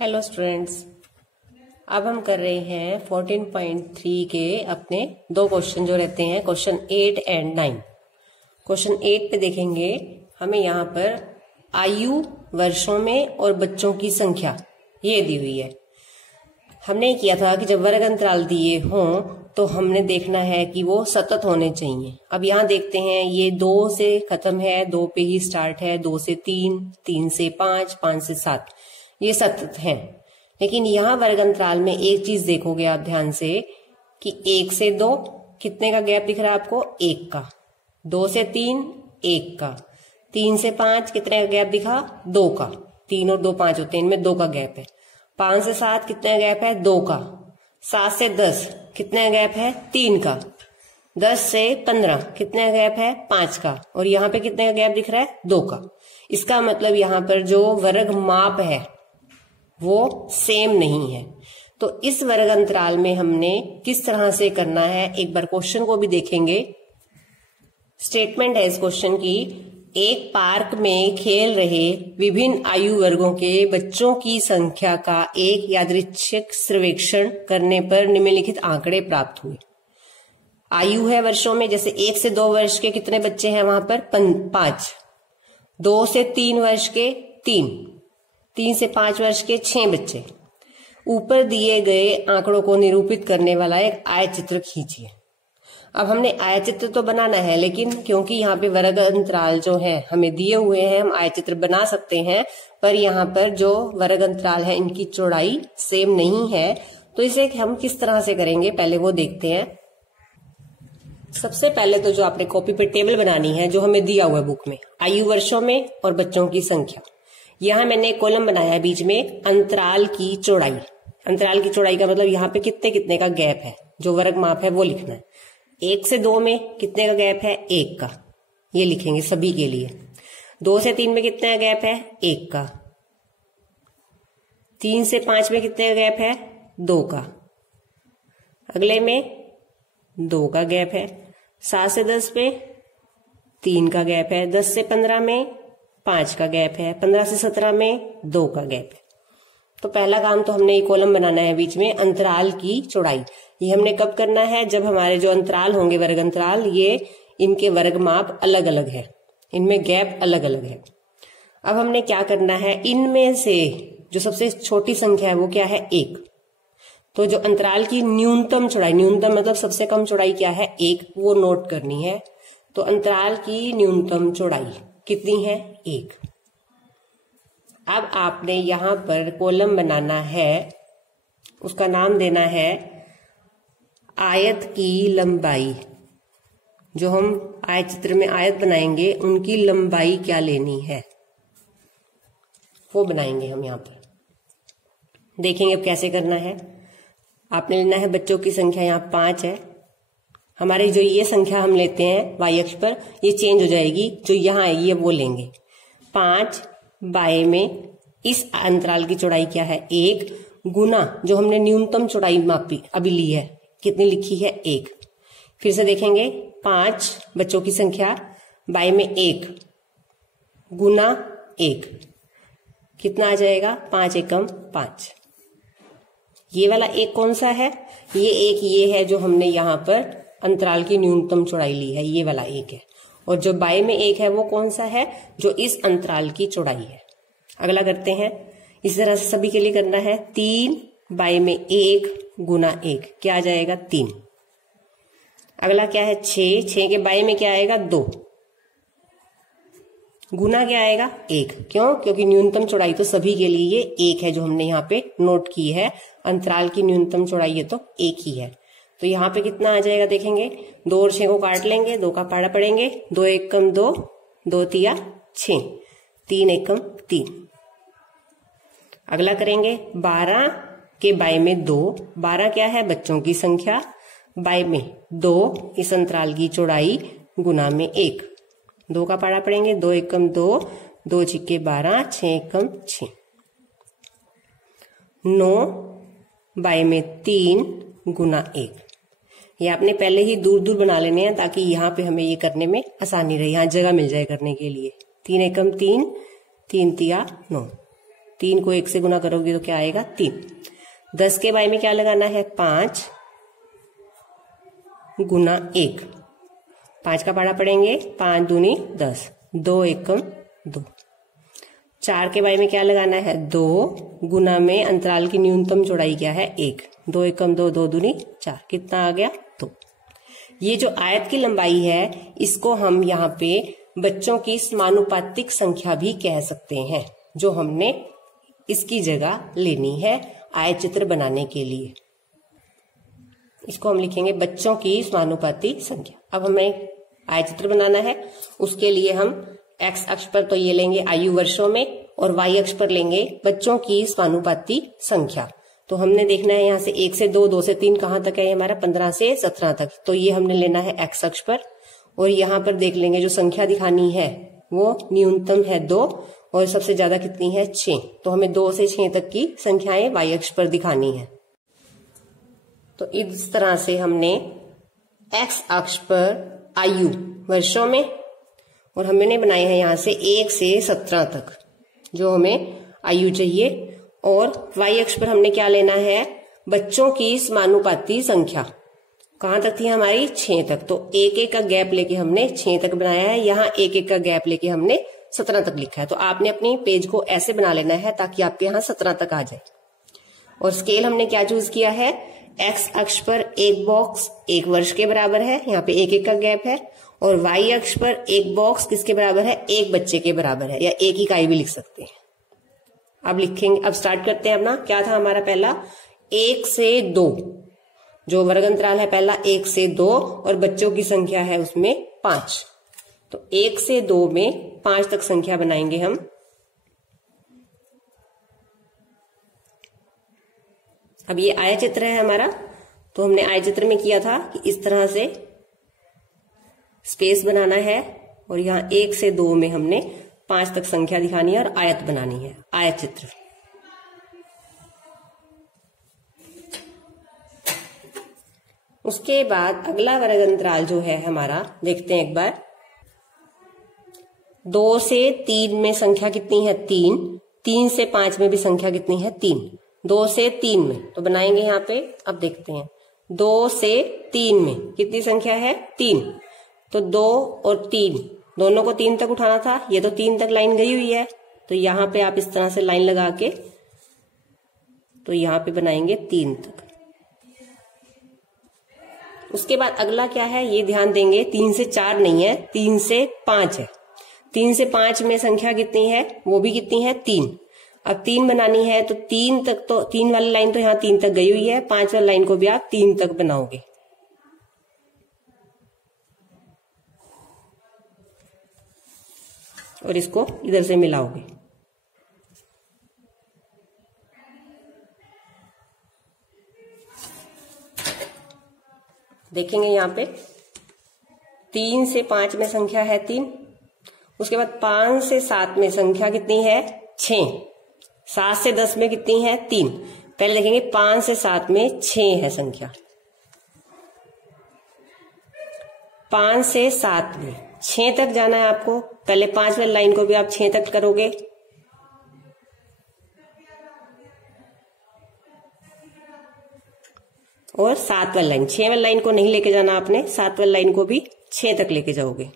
Hello students, अब हम कर रहे हैं 14.3 के अपने दो क्वेश्चन जो रहते हैं क्वेश्चन 8 एंड 9। क्वेश्चन 8 पे देखेंगे, हमें यहाँ पर आयु वर्षों में और बच्चों की संख्या ये दी हुई है। हमने किया था कि जब वर्ग अंतराल दिए हों तो हमने देखना है कि वो सतत होने चाहिए। अब यहाँ देखते हैं, ये 2 से खत्म है, 2 पे ही स्टार्ट है, 2 से 3, 3 से 5, 5 से 7, ये सतत हैं। लेकिन यहाँ वर्ग अंतराल में एक चीज देखोगे आप ध्यान से कि 1 से 2 कितने का गैप दिख रहा है आपको? 1 का। 2 से 3 1 का। 3 से 5 कितने का गैप दिखा? 2 का। 3 और 2 5 होते हैं, इनमें 2 का गैप है। 5 से 7 कितने का गैप है? 2 का। 7 से 10 कितने का गैप है? 3 का। 10 से 15 कितने का गैप है? 5 का। और यहाँ पे कितने का गैप दिख रहा है? 2 का। इसका मतलब यहाँ पर जो वर्ग माप है वो सेम नहीं है। तो इस वर्ग अंतराल में हमने किस तरह से करना है, एक बार क्वेश्चन को भी देखेंगे। स्टेटमेंट है इस क्वेश्चन की, एक पार्क में खेल रहे विभिन्न आयु वर्गों के बच्चों की संख्या का एक यादृच्छिक सर्वेक्षण करने पर निम्नलिखित आंकड़े प्राप्त हुए। आयु है वर्षों में, जैसे 1 से 2 वर्ष के कितने बच्चे हैं वहां पर? 5। 2 से 3 वर्ष के 3, 3 से 5 वर्ष के 6 बच्चे। ऊपर दिए गए आंकड़ों को निरूपित करने वाला एक आयतचित्र खींचिए। अब हमने आयतचित्र तो बनाना है, लेकिन क्योंकि यहाँ पे वर्ग अंतराल जो है हमें दिए हुए हैं, हम आयतचित्र बना सकते हैं, पर यहाँ पर जो वर्ग अंतराल है इनकी चौड़ाई सेम नहीं है। तो इसे हम किस तरह से करेंगे पहले वो देखते हैं। सबसे पहले तो जो आपने कॉपी पे टेबल बनानी है जो हमें दिया हुआ है बुक में, आयु वर्षों में और बच्चों की संख्या। यहाँ मैंने एक कॉलम बनाया है बीच में अंतराल की चौड़ाई। अंतराल की चौड़ाई का मतलब यहाँ पे कितने कितने का गैप है, जो वर्ग माप है वो लिखना है। 1 से 2 में कितने का गैप है? 1 का, ये लिखेंगे सभी के लिए। 2 से 3 में कितने का गैप है? 1 का। 3 से 5 में कितने का गैप है? 2 का। अगले में 2 का गैप है। 7 से 10 में 3 का गैप है। 10 से 15 में 5 का गैप है। 15 से 17 में 2 का गैप है। तो पहला काम तो हमने ये कॉलम बनाना है बीच में अंतराल की चौड़ाई। ये हमने कब करना है? जब हमारे जो अंतराल होंगे वर्ग अंतराल, ये इनके वर्ग माप अलग अलग है, इनमें गैप अलग अलग है। अब हमने क्या करना है, इनमें से जो सबसे छोटी संख्या है वो क्या है? 1। तो जो अंतराल की न्यूनतम चौड़ाई, न्यूनतम मतलब सबसे कम चौड़ाई क्या है? 1, वो नोट करनी है। तो अंतराल की न्यूनतम चौड़ाई कितनी है? 1। अब आपने यहां पर कॉलम बनाना है, उसका नाम देना है आयत की लंबाई। जो हम आयत चित्र में आयत बनाएंगे उनकी लंबाई क्या लेनी है वो बनाएंगे हम यहाँ पर। देखेंगे अब कैसे करना है। आपने लेना है बच्चों की संख्या, यहाँ 5 है। हमारी जो ये संख्या हम लेते हैं वाई अक्ष पर, ये चेंज हो जाएगी, जो यहाँ आएगी वो लेंगे। 5 बाय में इस अंतराल की चौड़ाई क्या है? 1 गुना जो हमने न्यूनतम चौड़ाई मापी अभी ली है, कितनी लिखी है? 1। फिर से देखेंगे, 5 बच्चों की संख्या बाय में 1 गुना 1, कितना आ जाएगा? 5 एकम 5। ये वाला 1 कौन सा है? ये 1 ये है जो हमने यहाँ पर अंतराल की न्यूनतम चौड़ाई ली है, ये वाला 1 है। और जो बाय में 1 है वो कौन सा है? जो इस अंतराल की चौड़ाई है। अगला करते हैं, इस तरह से सभी के लिए करना है। 3 बाय में 1 गुना 1 क्या आ जाएगा? 3। अगला क्या है? 6 के बाय में क्या आएगा? 2 गुना क्या आएगा? 1। क्यों? क्योंकि न्यूनतम चौड़ाई तो सभी के लिए ये 1 है जो हमने यहाँ पे नोट की है। अंतराल की न्यूनतम चौड़ाई ये तो 1 ही है। तो यहाँ पे कितना आ जाएगा देखेंगे, 2 और 6 को काट लेंगे, 2 का पाड़ा पड़ेंगे। 2 एकम 2, 2 तिया 6, 3 एकम 3। अगला करेंगे 12 के बाय में 2, 12 क्या है? बच्चों की संख्या, बाय में 2 इस अंतराल की चौड़ाई गुना में 1। 2 का पाड़ा पड़ेंगे, 2 एकम 2, 2 छिक्के 12, 6 एकम 6। 9 बाय में 3 गुना 1। ये आपने पहले ही दूर दूर बना लेने हैं ताकि यहाँ पे हमें ये करने में आसानी रहे, यहाँ जगह मिल जाए करने के लिए। 3 एकम 3, 3 तिया 9। 3 को 1 से गुना करोगे तो क्या आएगा 3। 10 के बाई में क्या लगाना है 5 गुना 1, 5 का पहाड़ा पढ़ेंगे 5 दूनी 10, 2 एकम 2। 4 के बाई में क्या लगाना है 2 गुना में अंतराल की न्यूनतम चौड़ाई क्या है 1, 2 एकम 2, 2 दूनी 4, कितना आ गया 2। ये जो आयत की लंबाई है इसको हम यहाँ पे बच्चों की समानुपातिक संख्या भी कह सकते हैं, जो हमने इसकी जगह लेनी है आयत चित्र बनाने के लिए। इसको हम लिखेंगे बच्चों की समानुपाती संख्या। अब हमें आयत चित्र बनाना है, उसके लिए हम एक्स अक्ष पर तो ये लेंगे आयु वर्षों में और वाई अक्ष पर लेंगे बच्चों की समानुपाती संख्या। तो हमने देखना है यहाँ से 1 से 2, 2 से 3 कहाँ तक है हमारा 15 से 17 तक, तो ये हमने लेना है एक्स अक्ष पर। और यहाँ पर देख लेंगे जो संख्या दिखानी है वो न्यूनतम है 2 और सबसे ज्यादा कितनी है 6, तो हमें 2 से 6 तक की संख्याएं वाई अक्ष पर दिखानी है। तो इस तरह से हमने एक्स अक्ष पर आयु वर्षों में और हमने बनाए हैं यहाँ से 1 से 17 तक जो हमें आयु चाहिए, और वाई अक्ष पर हमने क्या लेना है बच्चों की समानुपाती संख्या। कहां तक थी हमारी 6 तक, तो 1-1 का गैप लेके हमने 6 तक बनाया है, यहाँ 1-1 का गैप लेके हमने 17 तक लिखा है। तो आपने अपनी पेज को ऐसे बना लेना है ताकि आपके यहाँ 17 तक आ जाए। और स्केल हमने क्या चूज किया है, एक्स अक्ष पर एक बॉक्स 1 वर्ष के बराबर है, यहाँ पे 1-1 का गैप है, और वाई अक्ष पर एक बॉक्स किसके बराबर है 1 बच्चे के बराबर है, या 1 इकाई भी लिख सकते हैं। अब लिखेंगे, अब स्टार्ट करते हैं अपना। क्या था हमारा पहला 1 से 2, जो वर्ग अंतराल है पहला 1 से 2 और बच्चों की संख्या है उसमें 5, तो 1 से 2 में 5 तक संख्या बनाएंगे हम। अब ये आयतचित्र है हमारा, तो हमने आयतचित्र में किया था कि इस तरह से स्पेस बनाना है और यहाँ 1 से 2 में हमने 5 तक संख्या दिखानी है और आयत बनानी है, आयत चित्र। उसके बाद अगला वर्ग अंतराल जो है हमारा, देखते हैं एक बार। 2 से 3 में संख्या कितनी है 3, 3 से 5 में भी संख्या कितनी है 3, 2 से 3 में तो बनाएंगे यहाँ पे। अब देखते हैं 2 से 3 में कितनी संख्या है 3, तो 2 और 3 दोनों को 3 तक उठाना था, ये तो 3 तक लाइन गई हुई है, तो यहाँ पे आप इस तरह से लाइन लगा के तो यहाँ पे बनाएंगे 3 तक। उसके बाद अगला क्या है ये ध्यान देंगे, 3 से 4 नहीं है, 3 से 5 है। 3 से 5 में संख्या कितनी है, वो भी कितनी है 3। अब 3 बनानी है तो 3 तक, तो 3 वाली लाइन तो यहाँ 3 तक गई हुई है, 5 वाली लाइन को भी आप 3 तक बनाओगे। और इसको इधर से मिलाओगे। देखेंगे यहाँ पे 3 से 5 में संख्या है 3, उसके बाद 5 से 7 में संख्या कितनी है 6, 7 से 10 में कितनी है 3। पहले देखेंगे 5 से 7 में 6 है संख्या, 5 से 7 में 6 तक जाना है आपको। पहले 5 वाली लाइन को भी आप 6 तक करोगे, और 7 वाली लाइन, 6 वाली लाइन को नहीं लेके जाना आपने, 7 वाली लाइन को भी 6 तक लेके जाओगे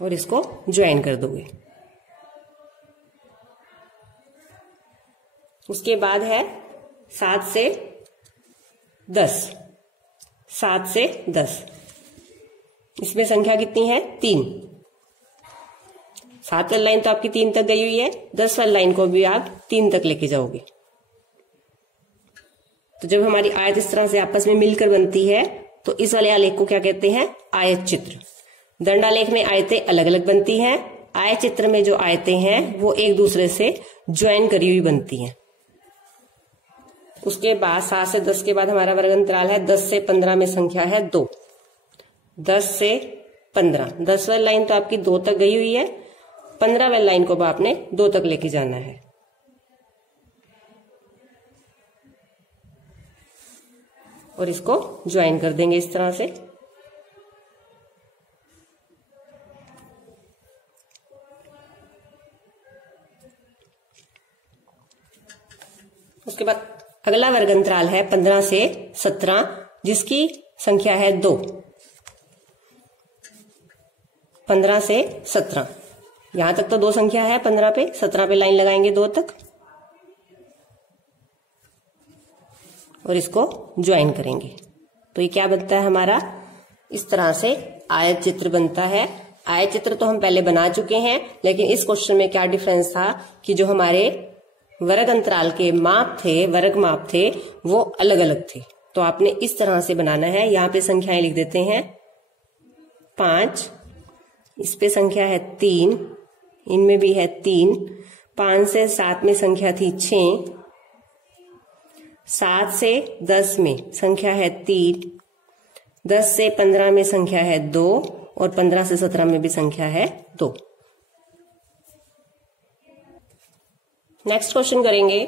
और इसको ज्वाइन कर दोगे। उसके बाद है 7 से 10, 7 से 10 इसमें संख्या कितनी है 3। 7 वाली लाइन तो आपकी 3 तक गई हुई है, 10 वाली लाइन को भी आप 3 तक लेके जाओगे। तो जब हमारी आयत इस तरह से आपस में मिलकर बनती है तो इस वाले आलेख को क्या कहते हैं आयत चित्र। दंडालेख में आयतें अलग अलग बनती हैं, आयत चित्र में जो आयतें हैं वो एक दूसरे से ज्वाइन करी हुई बनती हैं। उसके बाद 7 से 10 के बाद हमारा वर्ग अंतराल है 10 से 15 में संख्या है 2, 10 से 15, 10 वाली लाइन तो आपकी 2 तक गई हुई है, 15 वाली लाइन को आपने 2 तक लेके जाना है। और इसको ज्वाइन कर देंगे इस तरह से। उसके बाद अगला वर्ग अंतराल है 15 से 17, जिसकी संख्या है 2। 15 से 17, यहां तक तो 2 संख्या है, 15 पे 17 पे लाइन लगाएंगे 2 तक और इसको ज्वाइन करेंगे। तो ये क्या बनता है हमारा, इस तरह से आयत चित्र बनता है। आयत चित्र तो हम पहले बना चुके हैं, लेकिन इस क्वेश्चन में क्या डिफरेंस था कि जो हमारे वर्ग अंतराल के माप थे, वर्ग माप थे, वो अलग अलग थे। तो आपने इस तरह से बनाना है। यहां पे संख्याएं लिख देते हैं 5, इस पे संख्या है 3, इनमें भी है 3, 5 से 7 में संख्या थी 6, 7 से 10 में संख्या है 3, 10 से 15 में संख्या है 2 और 15 से 17 में भी संख्या है 2। नेक्स्ट क्वेश्चन करेंगे।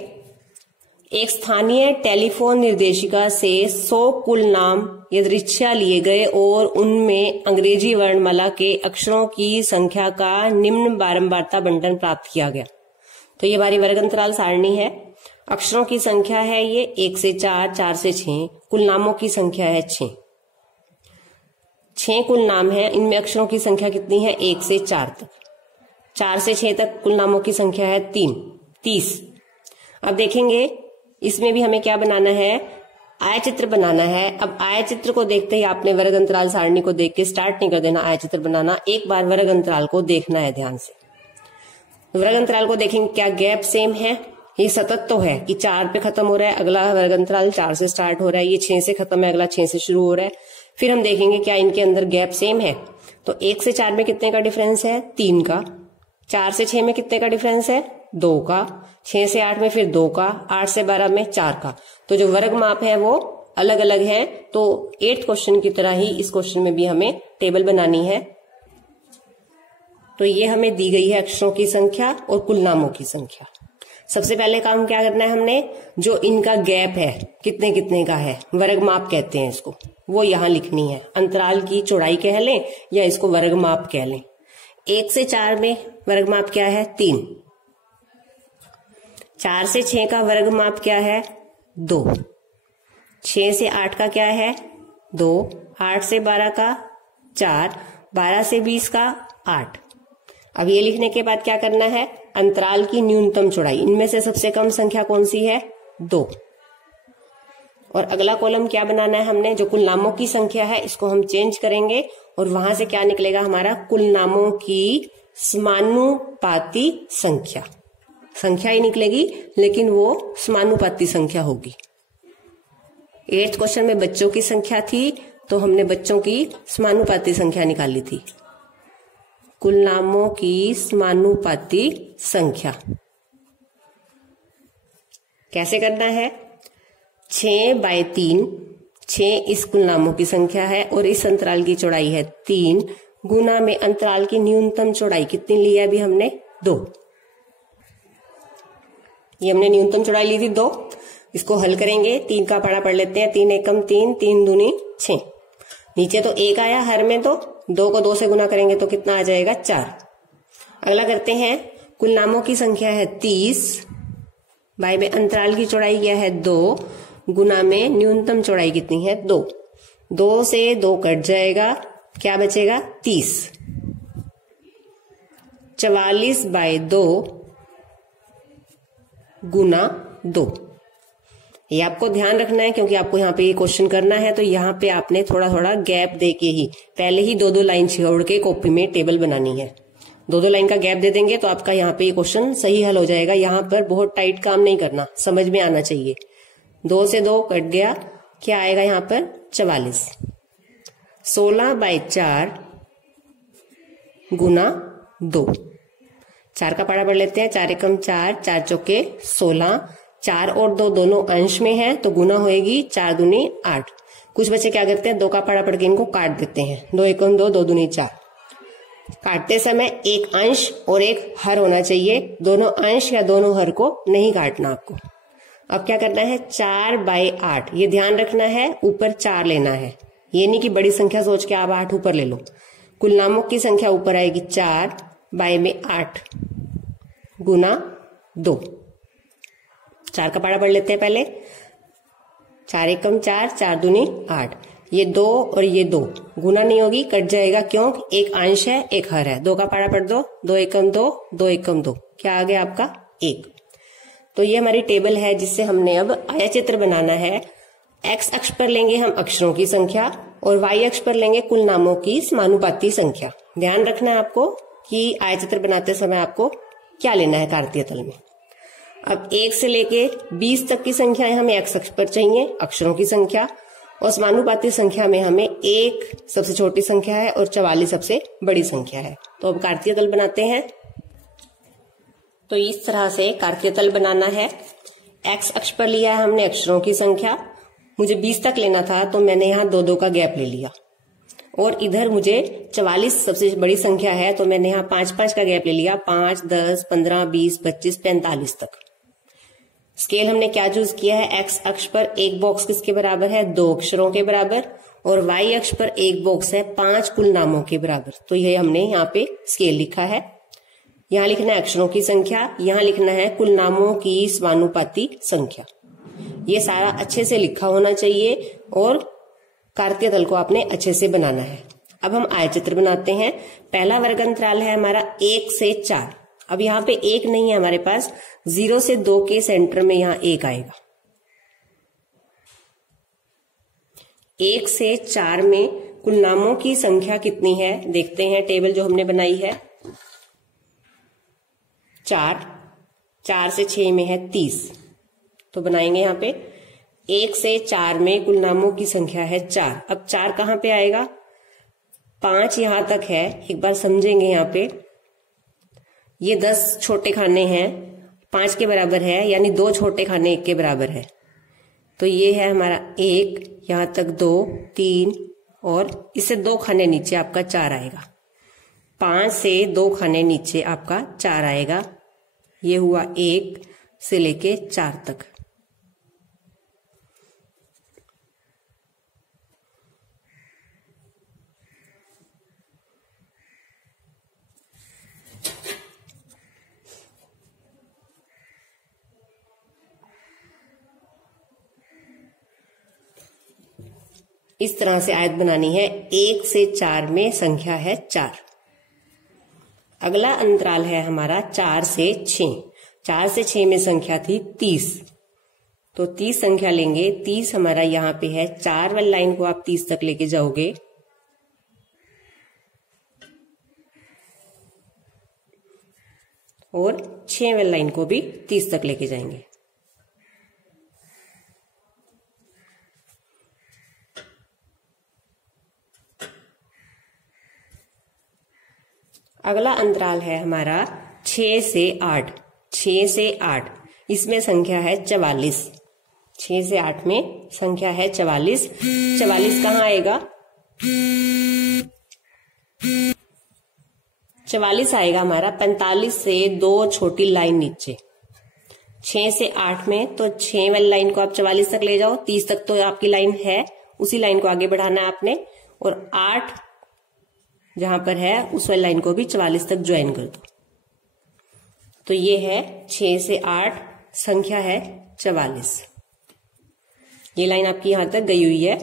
एक स्थानीय टेलीफोन निर्देशिका से 100 कुल नाम यदृच्छा लिए गए और उनमें अंग्रेजी वर्णमाला के अक्षरों की संख्या का निम्न बारंबारता बंटन प्राप्त किया गया। तो ये हमारी वर्ग अंतराल सारणी है। अक्षरों की संख्या है ये 1 से 4, 4 से 6, कुल नामों की संख्या है 6। 6 कुल नाम है, इनमें अक्षरों की संख्या कितनी है, 1 से 4 तक। 4 से 6 तक कुल नामों की संख्या है 30। अब देखेंगे इसमें भी हमें क्या बनाना है, आयचित्र बनाना है। अब आयचित्र को देखते ही आपने वर्ग अंतराल सारणी को देख के स्टार्ट नहीं कर देना आयचित्र बनाना, एक बार वर्ग अंतराल को देखना है ध्यान से। वर्ग अंतराल को देखेंगे क्या गैप सेम है, ये सतत तो है कि 4 पे खत्म हो रहा है, अगला वर्ग अंतराल 4 से स्टार्ट हो रहा है, ये 6 से खत्म है, अगला 6 से शुरू हो रहा है। फिर हम देखेंगे क्या इनके अंदर गैप सेम है। तो 1 से 4 में कितने का डिफरेंस है, 3 का। 4 से 6 में कितने का डिफरेंस है, 2 का। 6 से 8 में फिर 2 का। 8 से 12 में 4 का। तो जो वर्ग माप है वो अलग अलग है। तो 8th क्वेश्चन की तरह ही इस क्वेश्चन में भी हमें टेबल बनानी है। तो ये हमें दी गई है अक्षरों की संख्या और कुल नामों की संख्या। सबसे पहले काम क्या करना है हमने, जो इनका गैप है कितने कितने का है, वर्ग माप कहते हैं इसको, वो यहां लिखनी है। अंतराल की चौड़ाई कह लें या इसको वर्ग माप कह लें। 1 से 4 में वर्ग माप क्या है, 3। 4 से 6 का वर्ग माप क्या है, 2। 6 से 8 का क्या है, 2। 8 से 12 का 4। 12 से 20 का 8। अब ये लिखने के बाद क्या करना है, अंतराल की न्यूनतम चौड़ाई, इनमें से सबसे कम संख्या कौन सी है, 2। और अगला कॉलम क्या बनाना है हमने, जो कुल नामों की संख्या है इसको हम चेंज करेंगे और वहां से क्या निकलेगा हमारा, कुल नामों की समानुपाती संख्या। संख्या ही निकलेगी लेकिन वो समानुपाती संख्या होगी। 8th क्वेश्चन में बच्चों की संख्या थी तो हमने बच्चों की समानुपाती संख्या निकाली थी। कुल नामों की समानुपाती संख्या कैसे करना है, 6/3, 6 इस कुल नामों की संख्या है और इस अंतराल की चौड़ाई है 3, गुना में अंतराल की न्यूनतम चौड़ाई कितनी ली है अभी हमने, 2। ये हमने न्यूनतम चौड़ाई ली थी 2। इसको हल करेंगे, 3 का पढ़ा पढ़ लेते हैं। 3 एकम 3, 3 दूनी 6। नीचे तो 1 आया हर में, तो 2 को 2 से गुना करेंगे तो कितना आ जाएगा, 4। अगला करते हैं, कुल नामों की संख्या है 30, बाई में अंतराल की चौड़ाई क्या है 2, गुना में न्यूनतम चौड़ाई कितनी है 2। 2 से 2 कट जाएगा, क्या बचेगा 30। 44/2 गुना 2। ये आपको ध्यान रखना है क्योंकि आपको यहाँ पे ये क्वेश्चन करना है, तो यहाँ पे आपने थोड़ा थोड़ा गैप दे के ही पहले ही 2-2 लाइन छोड़ के कॉपी में टेबल बनानी है। 2-2 लाइन का गैप दे देंगे तो आपका यहाँ पे ये क्वेश्चन सही हल हो जाएगा। यहाँ पर बहुत टाइट काम नहीं करना, समझ में आना चाहिए। 2 से 2 कट गया, क्या आएगा यहाँ पर 44। 16/4 गुना 2। 4 का पढ़ा पढ़ लेते हैं। 4 एकम 4, 4 चौके 16। 4 और 2 दोनों अंश में है तो गुना होएगी, 4 दूनी 8। कुछ बच्चे क्या करते हैं, 2 का पढ़ा पढ़ के इनको काट देते हैं। 2 एकम 2, 2 दूनी 4। काटते समय एक अंश और एक हर होना चाहिए, दोनों अंश या दोनों हर को नहीं काटना आपको। अब क्या करना है, 4/8, ये ध्यान रखना है, ऊपर 4 लेना है। ये नहीं कि बड़ी संख्या सोच के आप 8 ऊपर ले लो। कुल नामों की संख्या ऊपर आएगी 4, बाई में 8 गुना 2। 4 का पहाड़ा पढ़ लेते हैं पहले। 4 एकम 4, 4 दूनी 8। ये 2 और ये 2 गुना नहीं होगी, कट जाएगा। क्यों? एक अंश है एक हर है। 2 का पहाड़ा पढ़ दो। 2 एकम 2, 2 एकम 2, क्या आ गया आपका? 1। तो ये हमारी टेबल है जिससे हमने अब आयतचित्र बनाना है। एक्स अक्ष पर लेंगे हम अक्षरों की संख्या और वाई अक्ष पर लेंगे कुल नामों की समानुपाती संख्या। ध्यान रखना है आपको कि आयतचित्र बनाते समय आपको क्या लेना है कार्तीय तल में। अब 1 से लेके 20 तक की संख्याएं हमें एक्स अक्ष पर चाहिए, अक्षरों की संख्या, और समानुपाती संख्या में हमें 1 सबसे छोटी संख्या है और 44 सबसे बड़ी संख्या है। तो अब कार्तीय तल बनाते हैं। तो इस तरह से कार्तीय तल बनाना है। एक्स अक्ष पर लिया है हमने अक्षरों की संख्या, मुझे 20 तक लेना था तो मैंने यहाँ 2-2 का गैप ले लिया, और इधर मुझे 44 सबसे बड़ी संख्या है तो मैंने यहाँ 5-5 का गैप ले लिया। 5, 10, 15, 20, 25, 45 तक। स्केल हमने क्या चूज किया है? एक्स अक्ष पर एक बॉक्स किसके बराबर है? 2 अक्षरों के बराबर, और वाई अक्ष पर एक बॉक्स है 5 कुल नामों के बराबर। तो ये हमने यहाँ पे स्केल लिखा है। यहाँ लिखना है अक्षरों की संख्या, यहाँ लिखना है कुल नामों की समानुपाती संख्या। ये सारा अच्छे से लिखा होना चाहिए और कार्तीय तल को आपने अच्छे से बनाना है। अब हम आयतचित्र बनाते हैं। पहला वर्ग अंतराल है हमारा 1 से 4। अब यहाँ पे 1 नहीं है हमारे पास, 0 से 2 के सेंटर में यहाँ 1 आएगा। 1 से 4 में कुल नामों की संख्या कितनी है देखते हैं। टेबल जो हमने बनाई है 4, 4 से 6 में है 30। तो बनाएंगे यहाँ पे 1 से 4 में कुल नामों की संख्या है 4। अब 4 कहाँ पे आएगा? 5 यहां तक है, एक बार समझेंगे। यहाँ पे ये 10 छोटे खाने हैं, 5 के बराबर है, यानी 2 छोटे खाने 1 के बराबर है। तो ये है हमारा 1, यहां तक 2, 3, और इससे 2 खाने नीचे आपका 4 आएगा। 5 से 2 खाने नीचे आपका 4 आएगा। ये हुआ 1 से लेके 4 तक। इस तरह से आयत बनानी है। 1 से 4 में संख्या है 4। अगला अंतराल है हमारा 4 से 6। 4 से 6 में संख्या थी 30। तो 30 संख्या लेंगे। 30 हमारा यहाँ पे है, 4 वाली लाइन को आप 30 तक लेके जाओगे, और 6 वाली लाइन को भी 30 तक लेके जाएंगे। अगला अंतराल है हमारा 6 से 8। 6 से 8 इसमें संख्या है 44। 6 से 8 में संख्या है 44। 44 कहाँ आएगा? 44 आएगा हमारा 45 से 2 छोटी लाइन नीचे। 6 से 8 में तो 6 वाली लाइन को आप 44 तक ले जाओ। 30 तक तो आपकी लाइन है, उसी लाइन को आगे बढ़ाना है आपने, और 8 जहां पर है उस वाली लाइन को भी 44 तक ज्वाइन कर दो। तो ये है 6 से 8, संख्या है 44। ये लाइन आपकी यहां तक गई हुई है।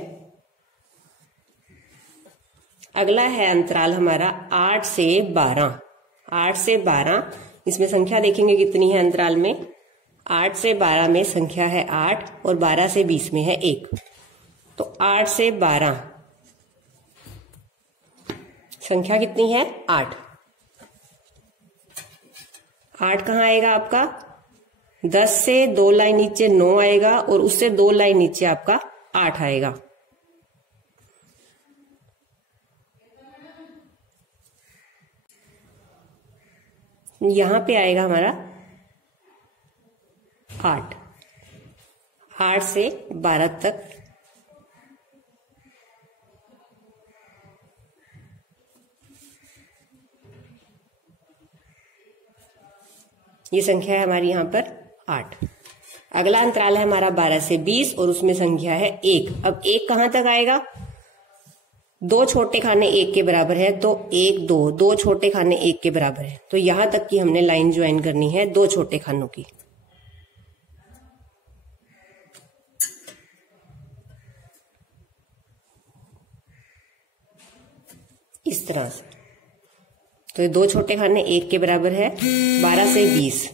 अगला है अंतराल हमारा 8 से 12। 8 से 12 इसमें संख्या देखेंगे कितनी है अंतराल में। 8 से 12 में संख्या है 8, और 12 से 20 में है 1। तो 8 से 12 संख्या कितनी है? 8। 8 कहाँ आएगा आपका? 10 से 2 लाइन नीचे 9 आएगा, और उससे 2 लाइन नीचे आपका 8 आएगा। यहां पे आएगा हमारा 8। 8 से 12 तक ये संख्या है हमारी यहाँ पर 8। अगला अंतराल है हमारा 12 से 20, और उसमें संख्या है 1। अब 1 कहाँ तक आएगा? 2 छोटे खाने 1 के बराबर है, तो 1, 2 छोटे खाने 1 के बराबर है। तो यहां तक की हमने लाइन ज्वाइन करनी है 2 छोटे खानों की। इस तरह से। तो ये 2 छोटे खाने 1 के बराबर है। 12 से 20,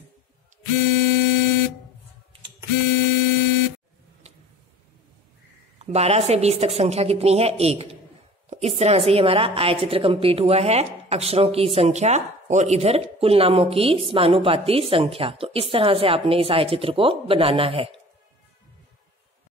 12 से 20 तक संख्या कितनी है? 1। तो इस तरह से हमारा आयतचित्र कंप्लीट हुआ है। अक्षरों की संख्या और इधर कुल नामों की समानुपाती संख्या। तो इस तरह से आपने इस आयतचित्र को बनाना है।